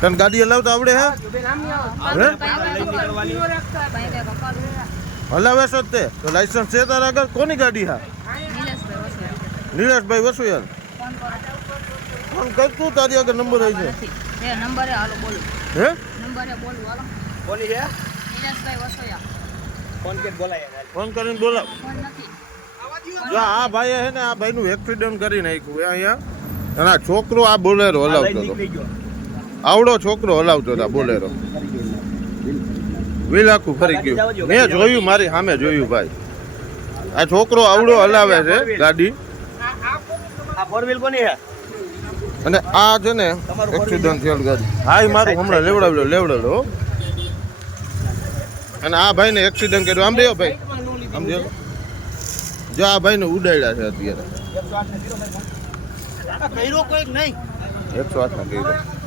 તને ગાડી હલાવતા આવડે હે હલાવે છો તે તો લાયસન્સ છે તારા આગળ? કોની ગાડી હા? નીલેશભાઈ વસુયાલ. ફોન કર તું, તારી આગળ નંબર આવી છે. હે ફોન કરીને બોલાવ. જો આ ભાઈ હે ને, આ ભાઈનું એક્સિડન્ટ કરી નાખ્યું અહીંયા. અને આ છોકરો આ બોલેરો હલાવતો હતો. આવડો છોકરો હલાવતો હતો બોલેરો. વ્હીલ આખું ફરી ગયું. મેં જોયું, મારી સામે જોયું ભાઈ. આ છોકરો આવડો હલાવે છે ગાડી. અને આ છે ને એક્સિડન્ટ થયેલ ગાડી. હા, મારું હમણાં લેવડાવેલો. અને આ ભાઈને એક્સિડન્ટ કર્યો. આમ રહ્યો ભાઈ, આમ રહ્યો. જો આ ભાઈને ઉડાડ્યા છે અત્યારે. 108 ના કર્યો.